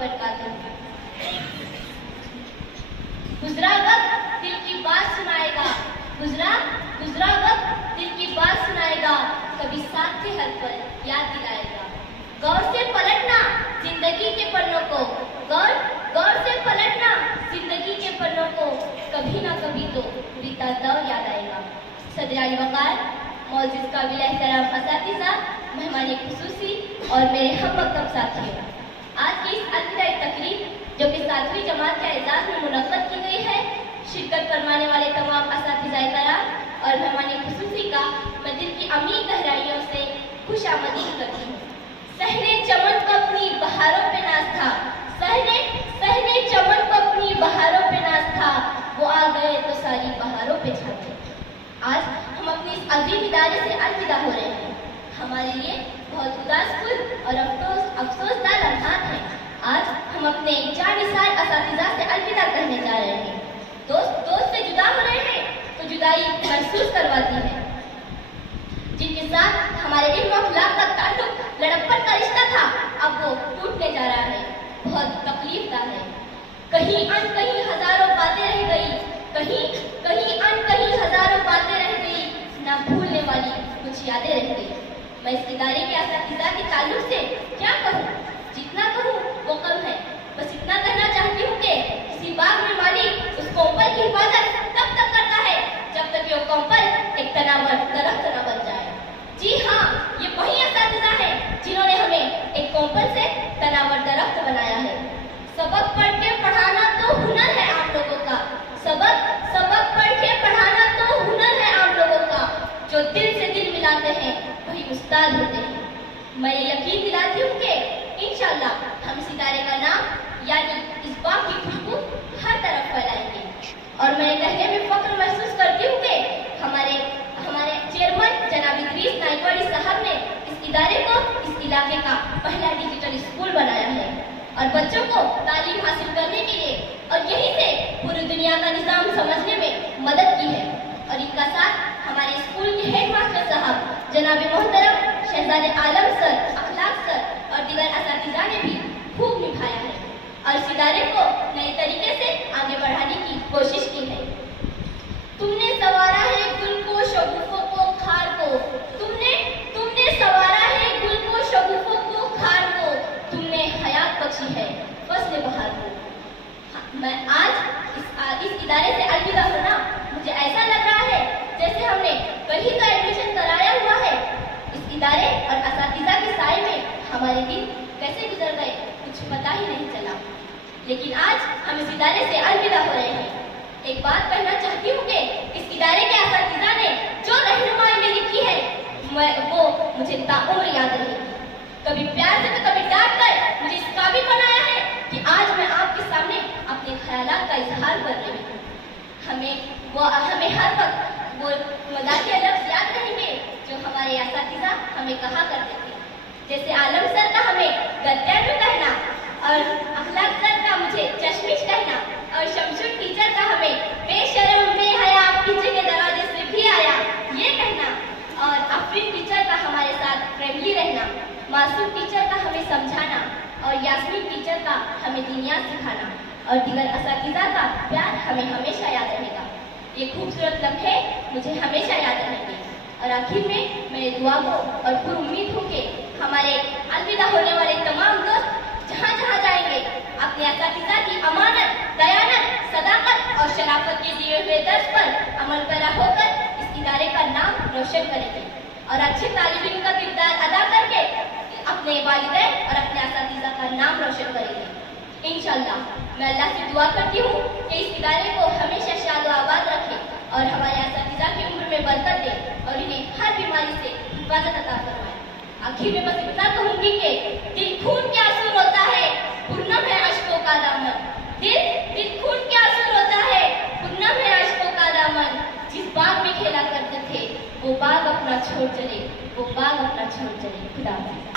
वबरकातुहू। गुजरा वक्त दिल की बात सुनाएगा, गुजरा वक्त दिल की बात सुनाएगा, कभी साथ के हर पल याद दिलाएगा। गौर से पलटना जिंदगी के पन्नों को, गौर से पलटना जिंदगी के पन्नों को, कभी ना कभी तो बीता दौर याद आएगा। सदर वकार, मौजूद काबिल एहतराम असातिज़ा, मेहमान खुसूसी और मेरे हम मकतब साथियों, आज की इस अलविदाई तकरीब जो कि 7वीं जमात के एजाज में मुनक्कद की गई है, शिरकत फरमाने वाले तमाम असातिज़ाए कराम और मेहमान खुसूसी का मैं दिल की अमीर गहराइयों से खुशामदीद करती हूँ। सहने चमन को अपनी बहारों पे नाज था, सहने चमन को अपनी बहारों पे नाज था, वो आ गए तो सारी बहारों पे छाते। आज हम अपने इस अजीम इदारे से अलविदा हो रहे हैं। हमारे लिए बहुत उदासकुन और अफसोसदार लम्हात हैं। आज हम अपने जानिसार असातिज़ा से अलविदा कहने जा रहे हैं। दोस्त से जुदा हो रहे हैं तो जुदाई महसूस करवाती है। जिनके साथ हमारे इल्म और अखलाक का ताल्लुक लड़कपन का रिश्ता था, अब वो टूटने जा रहा है। बहुत तकलीफदार है। कहीं अनकहीं हजारों बातें रह गई, कहीं अनकहीं हजारों बातें रह गई, ना भूलने वाली कुछ यादें रह गई। मैं इस इदारे के असातिज़ा के ताल्लुक से क्या कहूँ, जितना कहूँ वो कम है। बस इतना कहना चाहती हूँ कि किसी बाग में माली उस कोंपल की हिफाजत तब तक करता है जब तक ये कोंपल एक तनावर दरख्त न बन जाए। जी हाँ, ये वही असातिज़ा है जिन्होंने हमें एक कोंपल से तनावर दरख्त बनाया है। सबक पढ़ के पढ़ाना तो हुनर है आप लोगों का, सबक पढ़ के पढ़ाना तो हुनर है आप लोगों का। जो दिल से दिल मिलाते हैं वही उस्ताद होते हैं। मैं ये यकीन दिलाती हूँ कि इंशाअल्लाह हम इस इदारे का नाम यानी इस बाग की खुशबू हर तरफ फैलाएंगे। और मैं कहने में फख्र महसूस करती हूँ कि हमारे चेयरमैन जनाब इदरीस नाइकवाड़ी साहब ने इस इदारे को इस इलाके का पहला डिजिटल स्कूल बनाया है और बच्चों को तालीम हासिल करने के लिए और यहीं से पूरी दुनिया का निज़ाम समझने में मदद की है। और इनका साथ हमारे स्कूल के हेड मास्टर साहब जनाब मोहतरम शहजादे आलम सर, अखलाक सर और दीगर असातिज़ा ने भी खूब निभाया है और इस इदारे को नए तरीके से आगे बढ़ाने की कोशिश की है। तुमने सवारा है गुल को, शगुफों को, खार को, तुमने सवारा है गुल को, शगुफों को, खार को, तुमने हयात बख्शी है फस्ल बहार को। मैं आज इस इदारे से अलविदा होना मुझे ऐसा लग रहा है जैसे हमने कहीं तो एडमिशन कराया हुआ है। इस इदारे और असातिज़ा के साए में हमारे दिन कैसे गुजर गए कुछ पता ही नहीं चला। लेकिन आज हम इस इदारे से अलविदा हो रहे हैं। एक बात कहना चाहती हूँ कि इस इदारे के असातिज़ा ने जो रहनुमाई मेरी की है वो मुझे ताउम्र याद रहेगी। कभी प्यार से तो कभी डांट कर मुझे इस काबिल बनाया है कि आज मैं आपके सामने अपने ख्यालात का इजहार कर रही हूँ। हमें हर वक्त वो मजाकिया लफ्ज़ याद रहेंगे जो हमारे असातिज़ा हमें कहा करते थे। जैसे आलम सर का हमें गद्दार कहना और अखलाक सर का मुझे चश्मिश कहना और शमशुर टीचर का हमें बेशर्म बेहया पीछे के दरवाजे से भी आया ये कहना और अफरीन टीचर का हमारे साथ फ्रेंडली रहना, मासूम टीचर का हमें समझाना और यास्मीन टीचर का हमें दीनियात सिखाना और दीगर असातिज़ा का प्यार हमें हमेशा याद रहेगा। ये खूबसूरत लम्हे मुझे हमेशा याद रहेंगे। और आखिर में मैं दुआ को और पूरी उम्मीद हूँ कि हमारे अलविदा होने वाले तमाम दोस्त जहाँ जहाँ जाएंगे अपने असातिज़ा की अमानत, दयानत, सदाकत और शराफत के दिए हुए दर्स पर अमल पैरा होकर इस इदारे का नाम रोशन करेंगे और अच्छे तालिब इल्म का किरदार अदा करके अपने वालिदैन और अपने असातिज़ा का नाम रोशन करेंगे। इंशाअल्लाह मैं अल्लाह से दुआ करती हूँ कि इस इदारे को हमेशा शाद व आबाद रखे और हमारे असातिज़ा की उम्र में बरकत दे और इन्हें हर बीमारी से हिफाजत अता फरमाए। आखिर में बस इतना कहूँगी कि दिल खून के आंसू रोता है, पूर्णम है अश्कों का दामन। दिल खून के आंसू रोता है, पूर्णम है अश्कों का दामन। जिस बाग में खेला करते थे वो बाग अपना छोड़ चले, वो बाग अपना छोड़ चले। खुदा हाफ़िज़।